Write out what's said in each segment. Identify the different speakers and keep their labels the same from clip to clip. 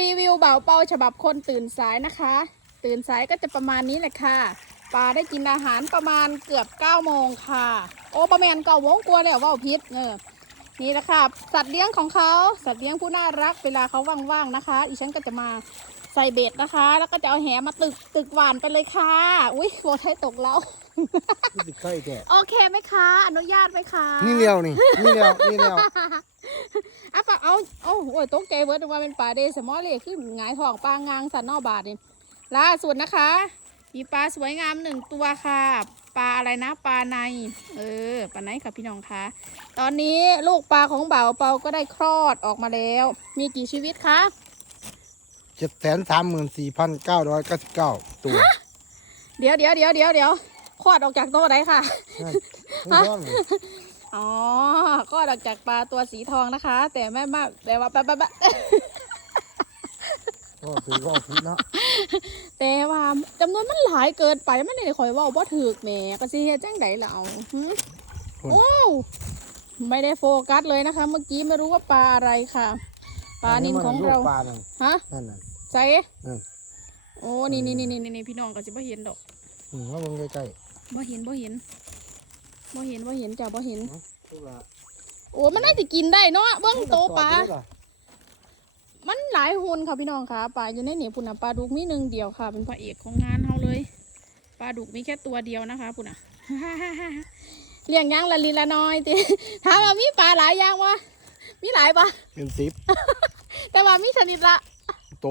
Speaker 1: รีวิวเบาเป้าฉบับคนตื่นสายนะคะ ตื่นสายก็จะประมาณนี้แหละค่ะปลาได้กินอาหารประมาณเกือบ9ก้าโมงค่ะ โอ้ประมาณเก่าโมงกลัวแล้วว่าพิษเออนี่แหละค่ะสัตว์เลี้ยงของเขาสัตว์เลี้ยงผู้น่ารักเวลาเขาว่างๆนะคะ อีฉันก็จะมา ใส่เบ็ดนะคะ แล้วก็จะเอาแหมาตึกตึกหวานไปเลยค่ะ อุ้ยโบไทยตกแล้ว นี่ติดไข่แก่โอเคไหมคะ อนุญาตไหมคะ
Speaker 2: นี่เดียวนี่ นี่เดียวนี่เดียว
Speaker 1: อะฝากเอาเอาโอ้ยตกใจเวิร์ดว่าเป็นปลาเดสมอลเลยคือหงายท้องปลางางสันนอกบาทนี่ล่าสุดนะคะ มีปลาสวยงามหนึ่งตัวค่ะ ปลาอะไรนะ ปลาใน เออ ปลาไหนค่ะพี่น้องคะ ตอนนี้ลูกปลาของเบาเปาก็ได้คลอดออกมาแล้ว มีกี่ชีวิตคะ
Speaker 2: เจ็ดแสนสามหมื่นสี่พันเก้าร้อยเก้าสิบเก้าตั
Speaker 1: วเดี๋ยวเดี๋ยวเดี๋ยวเดี๋ยวเดี๋ยวคลอดออกจากตัวไหนค่ะนั่นไม่ร้อนเลยอ๋อคลอดออกจากปลาตัวสีทองนะคะ แต่แม่มาแต่ว่าแป๊บแป๊บแป๊บ
Speaker 2: ก็ถือก็ผิดเนาะ
Speaker 1: แต่ว่าจำนวนมันหลายเกินไปมันนี่คอยเว่าบ่ถูกแหม่ก็สิเฮ็ดจังไดล่ะเอาหึโอ้ไม่ได้โฟกัสเลยนะคะ เมื่อกี้ไม่รู้ว่าปลาอะไรค่ะ ปลานินของเราลูกปลานั่นฮะนั่นน่ะ ใส่อืมโอ้นี่นี่นี่นี่นี่พี่น้องก็สิบ่เห็นดอก
Speaker 2: อืมว่ามึงใกล้
Speaker 1: บ่เห็นบ่เห็นบ่เห็นบ่เห็นจ้ะบ่เห็น ๆลูกละโอ้มันน่าจะกินได้เนาะเบิ่งโตปลาลูกะมันหลายหุ่นค่ะพี่น้องค่ะปลาอยู่ในนี่ปุ่นน่ะปลาดุกมีหนึ่งเดียวค่ะ เป็นพระเอกของงานเฮาเลยปลาดุกมีแค่ตัวเดียวนะคะปุ่นน่ะ เลี้ยงย่างละลีละน้อยติถามว่ามีปลาหลายอย่างวะมีหลายปะเป็นสิบแต่ว่ามีชนิดละ โต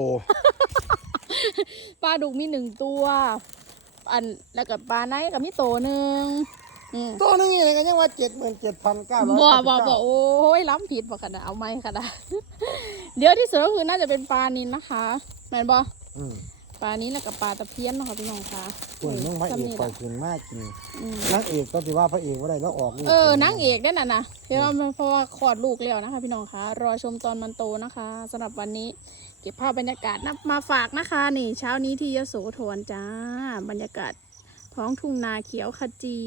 Speaker 1: ปลาดุกมีหนึ่งตัว อันแล้วก็ปลาไนก็มีโตวหนึ่ง
Speaker 2: อืมตัวนึงนี่ก็ยังว่าเจ็ดหมื่นเจ็ดพันเก้าร้อยบ่บ่บ่
Speaker 1: โอ้ยล้ำผิดบ่กันนะเอาไม่กันนะเดี๋ยวที่สุดก็คือน่าจะเป็นปลานินนะคะแม่นบ่อืม ปลานี้แล้วกับปลาตะเพียนเนาะค่ะพี่น้องค่ะ
Speaker 2: ส่วนน้องพระเอกซ้ำนี่ปล่ล่ะอยกินมากกินอืมนางเอกก็ถือว่าพระเอกว่าได้แล้วออกลู
Speaker 1: กเออนางเอกได้น่ะนะเดี๋ยวเราเพราะว่าขอดลูกแล้วนะคะ พี่น้องคะรอชมตอนมันโตนะคะสำหรับวันนี้ เก็บภาพบรรยากาศนะมาฝากนะคะ นี่เช้านี้ที่ยโสธรจ้า บรรยากาศท้องทุ่งนาเขียวขจี